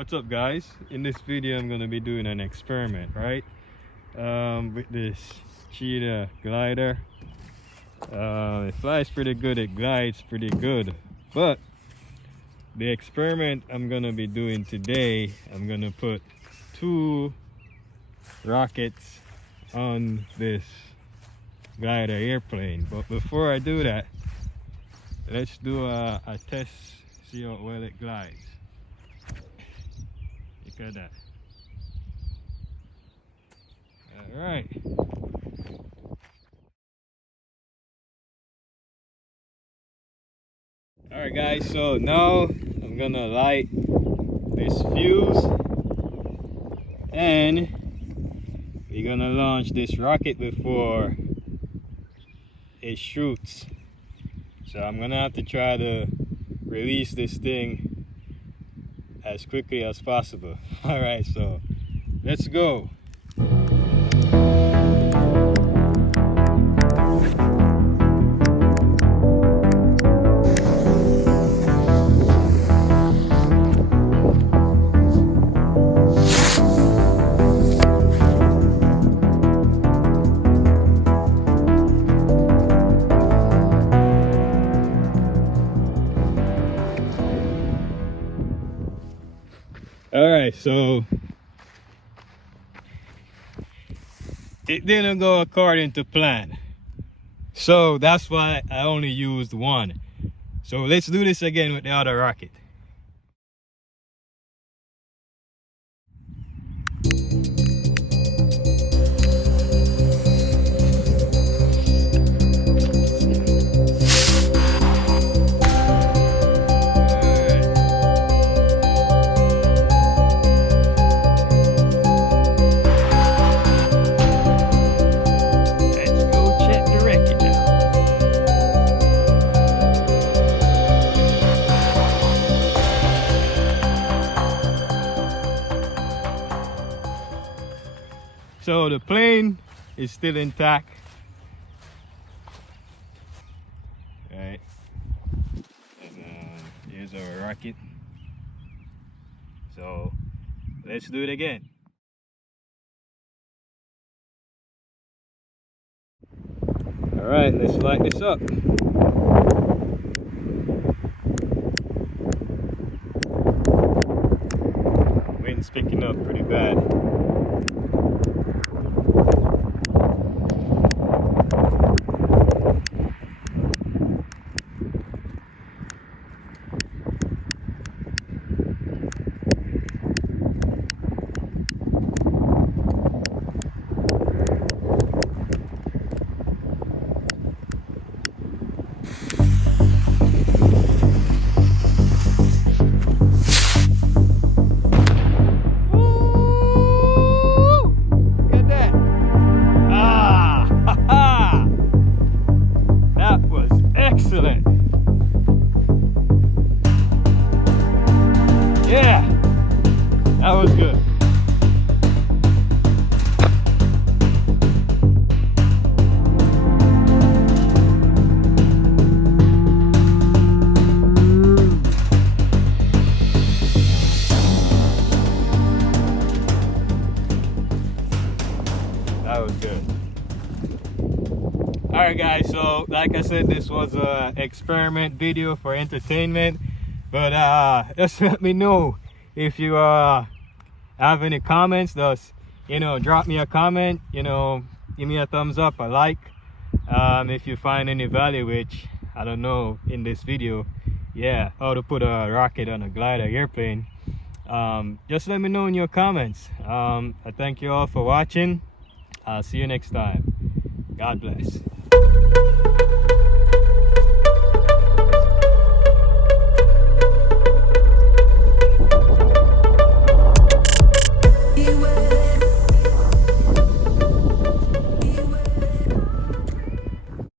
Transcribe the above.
What's up, guys? In this video I'm gonna be doing an experiment, right? With this cheetah glider. It flies pretty good, it glides pretty good, but the experiment I'm gonna be doing today, I'm gonna put 2 rockets on this glider airplane. But before I do that, let's do a test, see how well it glides. Look at that. All right. All right, guys, so now I'm gonna light this fuse and we're gonna launch this rocket before it shoots. So I'm gonna have to try to release this thing as quickly as possible. All right, so let's go. All right, so it didn't go according to plan, so that's why I only used 1. So let's do this again with the other rocket. So the plane is still intact, right? And here's our rocket. So let's do it again. All right, let's light this up. Wind's picking up pretty bad. Excellent. Yeah, that was good. That was good. Alright, guys, so like I said, this was an experiment video for entertainment, but just let me know if you have any comments. Just drop me a comment, give me a thumbs up, a like, if you find any value, which I don't know, in this video, yeah, how to put a rocket on a glider airplane. Just let me know in your comments. I thank you all for watching. I'll see you next time. God bless.